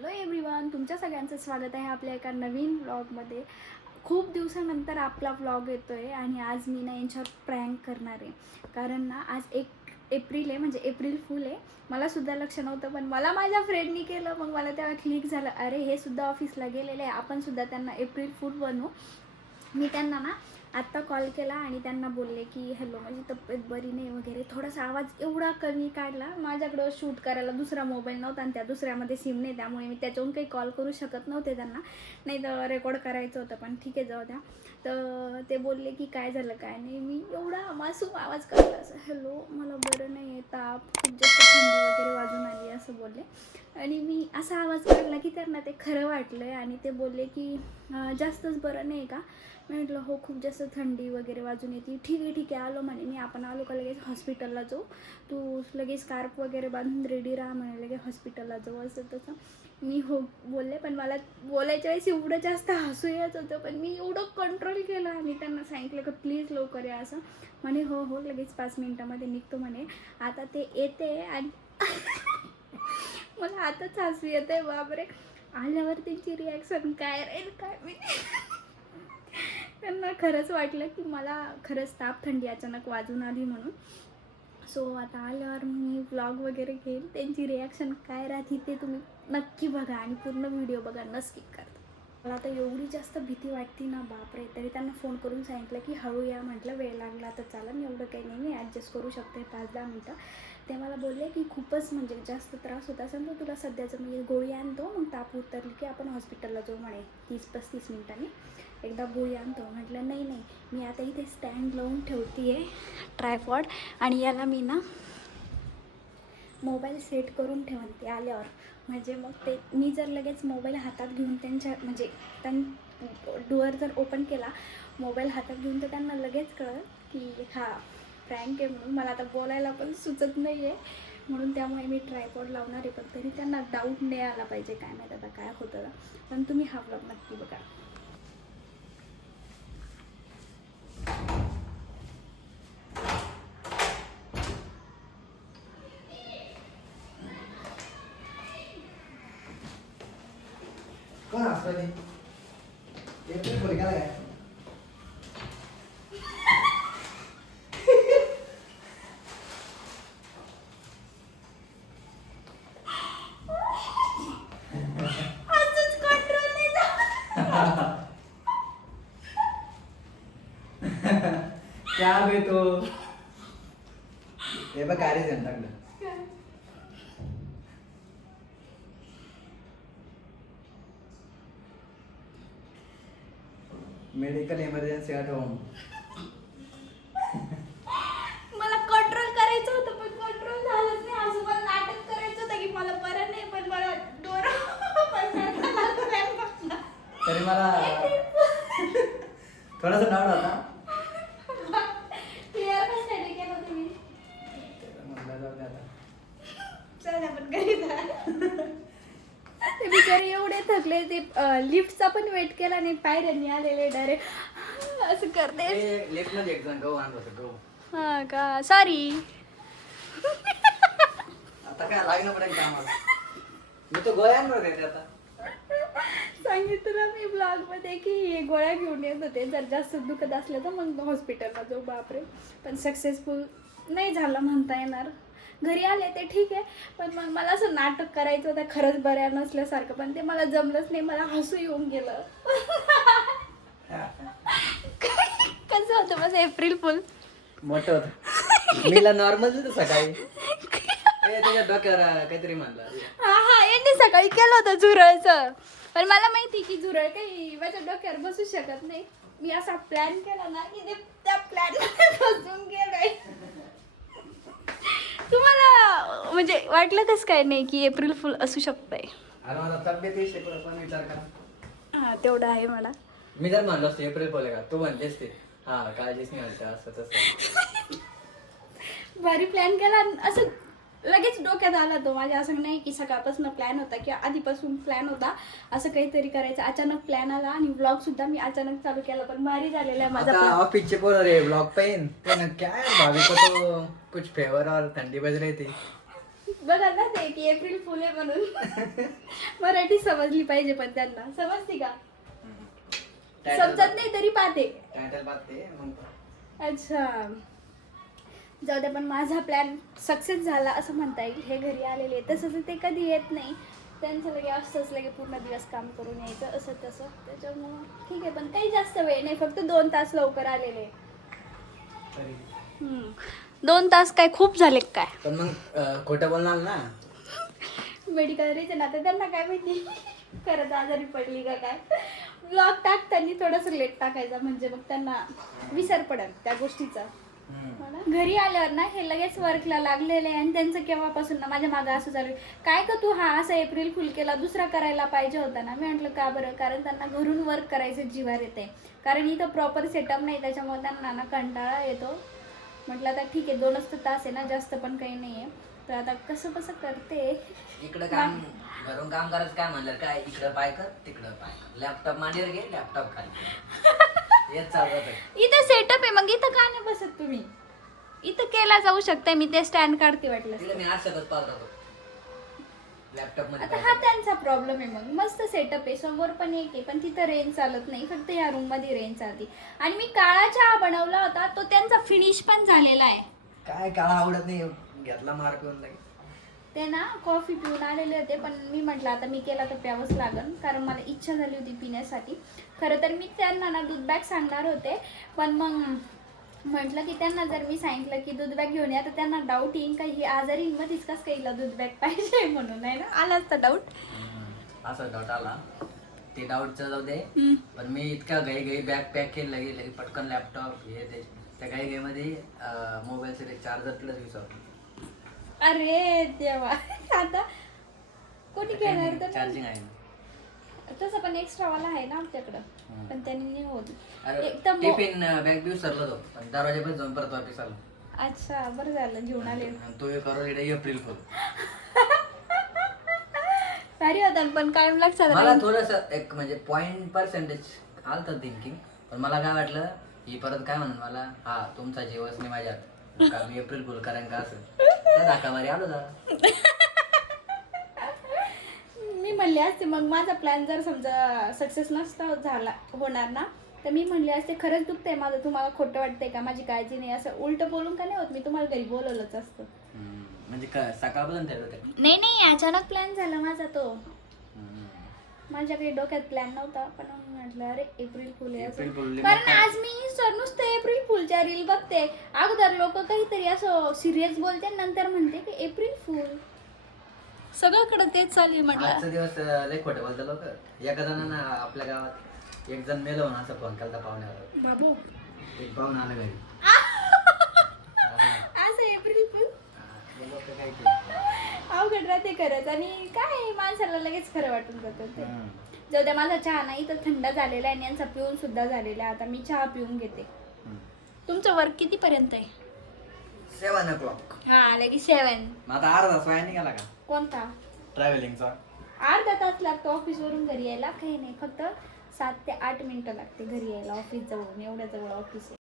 Hello everyone, तुमच्या सगळ्यांचं स्वागत आहे आपल्या एका नवीन व्लॉगमध्ये. खूप दिवसानंतर आपला व्लॉग येतो आहे आणि आज मी ना यांच्यावर प्रँक करणार आहे. कारण ना आज 1 एप्रिल आहे, म्हणजे एप्रिल फुल आहे. मलासुद्धा लक्ष नव्हतं, पण मला माझ्या फ्रेंडनी केलं. मग मला तेव्हा क्लिक झालं, अरे हे सुद्धा ऑफिसला गेलेले आहे, आपणसुद्धा त्यांना एप्रिल फुल बनवू. मी त्यांना ना आत्ता कॉल केला आणि त्यांना बोलले की हॅलो, माझी तब्येत बरी नाही वगैरे. थोडासा आवाज एवढा कमी काढला, माझ्याकडं शूट करायला दुसरा मोबाईल नव्हता आणि त्या दुसऱ्यामध्ये सिम नाही, त्यामुळे मी त्याच्याहून काही कॉल करू शकत नव्हते त्यांना. नाही तर रेकॉर्ड करायचं होतं, पण ठीक आहे, जाऊ द्या. तर ते बोलले की काय झालं काय नाही. मी एवढा मासूम आवाज काढला असं, हॅलो मला बरं नाही आहे, ताप खूप जास्त, थंडी वगैरे वाजून आली असं बोलले. आणि मी असा आवाज काढला की त्यांना ते खरं वाटलं आहे आणि ते बोलले की जास्तच बरं नाही का. मी म्हटलं हो, खूप जास्त थंडी वगैरे वाजून येते. ठीक आहे आलो म्हणे मी. आपण आलो का लगेच हॉस्पिटलला जाऊ, तू लगेच स्कार्फ वगैरे बांधून रेडी राहा म्हणे, लगेच हॉस्पिटलला जाऊ असं तसं. मी हो बोलले, पण मला बोलायच्या वेळेस एवढं जास्त हसू येत होतं, पण मी एवढं कंट्रोल केलं आणि त्यांना सांगितलं की प्लीज लवकर या असं. म्हणे हो हो लगेच 5 मिनटामध्ये निघतो म्हणे. आता ते येते आणि मला आताच हसू येतं आहे, बापरे. आल्यावर त्यांची रिॲक्शन काय राहील काय मी. त्यांना खरंच वाटलं की मला खरंच ताप थंडी अचानक वाजून आली म्हणून. सो आता आल्यावर मी व्लॉग वगैरे घेईल, त्यांची रिॲक्शन काय राहते ते तुम्ही नक्की बघा आणि पूर्ण व्हिडिओ बघा, न स्किप करता. मला आता एवढी जास्त भीती वाटते ना, बापरे. तरी त्यांना फोन करून सांगितलं की हळू या म्हटलं, वेळ लागला तर चालेल, एवढं काही नाही, मी ॲडजस्ट करू शकते 5-10 मिनटं. ते मला बोलले की खूपच म्हणजे जास्त त्रास होत असेल तर तुला सध्याचं मी गोळी आणतो, मग ताप उतरली की आपण हॉस्पिटलला जाऊ म्हणे 30-35 मिनटांनी एकदा गोळी आणतो. म्हटलं नाही नाही, मी आता इथे स्टँड लावून ठेवते आहे ट्रायपॉड आणि याला मी ना मोबाईल सेट करून ठेवन ते आल्यावर. म्हणजे मग ते मी जर लगेच मोबाईल हातात घेऊन त्यांच्या म्हणजे डोअर जर ओपन केला मोबाईल हातात घेऊन, तर त्यांना लगेच कळलं की हा प्रँक आहे म्हणून. मला आता बोलायला पण सुचत नाही आहे म्हणून, त्यामुळे मी ट्रायपॉड लावणार आहे. पण तरी त्यांना डाऊट नाही आला पाहिजे, काय माहीत आता काय होतं. पण तुम्ही हा व्लॉग नक्की बघा. कोण हसलं ते? एप्रिल फुल केला काय? क्या बे तो? हे बघ गाडी जण टाकलं. मेडिकल इमर्जन्सी आठवून. मला कंट्रोल करायचं होतं पण कंट्रोल झालंच नाही. असं मला नाटक करायचं होतं की मला बरं नाही, पण मला तरी मला थोडासा डाऊट होता. क्लिअर कशासाठी केलं तुम्ही? म्हटलं जाऊ दे आता. चल आपण घरी जा. ते बिचारे एवढे थकले, ते लिफ्टचा पण वेट केला नाही, पायऱ्यांनी आलेले डायरेक्ट असं करते. लेफ्ट मध्ये एक जण गहू आणत होतं, गहू. हा का, सॉरी. आता काय लागलं पडेल का आम्हाला? मी तो गोळ्या आणणार होते आता. सांगितलं मी ब्लॉग मध्ये की हे गोळ्या घेऊन येत होते, जर जास्त दुखत असलं तर मग हॉस्पिटलला जाऊ. बापरे, पण सक्सेसफुल नाही झालं म्हणता येणार. घरी आले ते ठीक आहे, पण मग मला असं नाटक करायचं होतं खरंच बऱ्या नसल्यासारखं, पण ते मला जमलंच नाही. मला हसू येऊन गेलं. कसं होतं माझं एप्रिल फुल? मोठं होतं. मीला नॉर्मल होतं सकाळी. त्याच्या डोक्यावर काहीतरी म्हणलं. हा यांनी सकाळी केलं होतं झुरळचं, पण मला माहिती की झुरळ काही माझ्या डोक्यावर बसू शकत नाही. मी असा प्लॅन केला ना की ते त्या प्लॅन बसून गेलंय. तुम्हाला म्हणजे वाटलं कसं काय नाही की एप्रिल फुल असू शकतंय? अरे मला तब्येत पण विचार करा. हा तेवढं आहे म्हणा. मी जर म्हणलो असतो एप्रिल फुल का, तू म्हणतेस ते हा काळजीच नाही वाटतं असं तसं. भारी प्लॅन केला, असं लगेच डोक्यात आला तो माझ्या. असं नाही की सकाळपासून प्लॅन होता किंवा आधीपासून प्लॅन होता असं काहीतरी करायचं. अचानक प्लॅन आला आणि व्लॉग सुद्धा मी अचानक चालू केला, पण भारी झालेला आहे माझा. ऑफिसचे पोर रे ब्लॉग पेन क्या भाभी को तो कुछ फेवर और ठंडी बज रही थी. बघा ना ते की एप्रिल फुल आहे म्हणून मराठी समजली पाहिजे पण त्यांना समजते का समजत नाही तरी पाहते. टायटल पाहते मग. अच्छा जाऊ दे पण माझा प्लॅन सक्सेस झाला असं म्हणता येईल. हे घरी आलेले तसं तर ते कधी येत नाही त्यांचं लगे असतंच लगे पूर्ण दिवस काम करून यायचं असं तसं त्याच्यामुळं ठीक आहे. पण काही जास्त वेळ नाही फक्त 2 तास लवकर आलेले. 2 तास काय खूप झाले काय. पण मग खोटं बोलणार ना. मेडिकल रिझन आता त्यांना काय माहिती खरंच आजारी पडली का काय. ब्लॉग टाकताना थोडंसं लेट टाकायचा म्हणजे मग त्यांना विसर पडेल त्या गोष्टीचा. घरी आल्यावर ना हे लगेच वर्कला लागलेले आहे आणि त्यांचं केव्हापासून ना माझ्या मागं असं चालू काय का तू हा असा एप्रिल फुल केला दुसरा करायला पाहिजे होता ना. मी म्हटलं का बरं कारण त्यांना घरून वर्क करायचं जिवार येते कारण इथं प्रॉपर सेटअप नाही त्याच्यामुळे त्यांना ना कंटाळा येतो. म्हटलं आता ठीक आहे 2च तास आहे ना जास्त पण काही नाही आहे तर आता कसं कसं करते. इकडं काम घरून काम करायचं काय म्हणलं काय इकडं पाय कर तिकडं पाय कर लॅपटॉप मांडीवर घे लॅपटॉप खाली हेच चालू होतं. इथं सेटअप आहे मग इथं का नाही बसत तुम्ही. इथं केला जाऊ शकता मी ते स्टँड काढते वाटलं. तिला मी आज सगळं पाहत राहतो लॅपटॉप मध्ये. आता हा त्यांचा प्रॉब्लेम आहे. मग मस्त सेटअप आहे समोर पण एक आहे पण तिथं रेंज चालत नाही फक्त ह्या रूम मध्ये रेंज चालते. आणि मी काळा चहा बनवला होता तो त्यांचा फिनिश पण झालेला आहे. काय काळा आवडत नाही घेतला मार्क येऊन लागेल. ते ना कॉफी पिऊन आलेले होते पण मी म्हटलं आता मी केला तर प्यावंच लागेल कारण मला इच्छा झाली होती पिण्यासाठी. खरं तर मी त्यांना ना दूध बॅग सांगणार होते पण मग म्हटलं की त्यांना जर मी सांगितलं की दूध बॅग घेऊन या तर त्यांना डाऊट येईल का ही आजारी मध्येच कसं काहीला दूध बॅग पाहिजे म्हणून आहे ना. आला असता डाऊट. असा डाऊट आला ते डाऊटचा जाऊ दे. पण मी इतका घाई बॅग पॅक केलं लगे पटकन लॅपटॉप हे ते त्या घाई मध्ये मोबाईलचे चार्जर प्लस विसरलो. अरे देवा आता कोणी घेणार तर चार्जिंग आहे तसं पण एक्स्ट्रा वाला आहे ना आमच्याकडं पण त्यांनी नाही होत. अरे एकदम टिफिन बॅग बी विसरलो तो पण दरवाजा पण जाऊन परत वापस आलो. अच्छा बरं झालं घेऊन आले. तो एक करो इकडे एप्रिल फुल भारी होता पण कायम लक्षात मला थोडस एक म्हणजे 0.% आलं थिंकिंग पण मला काय वाटलं ही परत काय म्हणून मला हा तुमचा जीवच नाही माझ्यात का मी एप्रिल फुल करेन का असं त्या धाकामारी आलो जरा. मी म्हणले असते मग माझा प्लॅन जर समजा सक्सेस नसता झाला होणार ना तर मी म्हणले असते खरंच दुखतंय माझं तुम्हाला खोटं वाटतंय का माझी काळजी नाही असं उलट बोलून का नाही होत मी तुम्हाला घरी बोलवलंच असतं. म्हणजे सकाळपासून नाही नाही अचानक प्लॅन झाला माझा तो. माझ्याकडे डोक्यात प्लॅन नव्हता पण म्हटलं अरे एप्रिल फुल आहे असं. कारण आज मी सर नुसतं एप्रिल फुलच्या रील बघते. अगोदर लोक काहीतरी असं सिरियस बोलते नंतर म्हणते की एप्रिल फुल सगळीकडे तेच चालू आहे. म्हटलं आजचा दिवस लय खोटं बोलतात लोक. एका जणांना आपल्या गावात एक जण मेलं म्हणून असं फोन केला पाहुण्यावर बाबू एक पाहुणा आलं घरी असं एप्रिल फुल लोक काय केलं अवघड राहते खरंच. आणि काय माणसाला लगेच खरं वाटून जातं ते. जाऊ द्या माझा चहा नाही तर थंड झालेला आहे आणि यांचा पिऊन सुद्धा झालेला आहे. आता मी चहा पिऊन घेते. तुमचं वर्क कितीपर्यंत आहे. 7 o'clock. हा लगे 7. मग आता अर्धा तास वाया निघाला का कोणता ट्रॅव्हलिंगचा. अर्धा तास लागतो ऑफिसवरून घरी यायला काही नाही फक्त 7 ते 8 मिनिटं लागते घरी यायला ऑफिस जवळून एवढ्या जवळ ऑफिस आहे.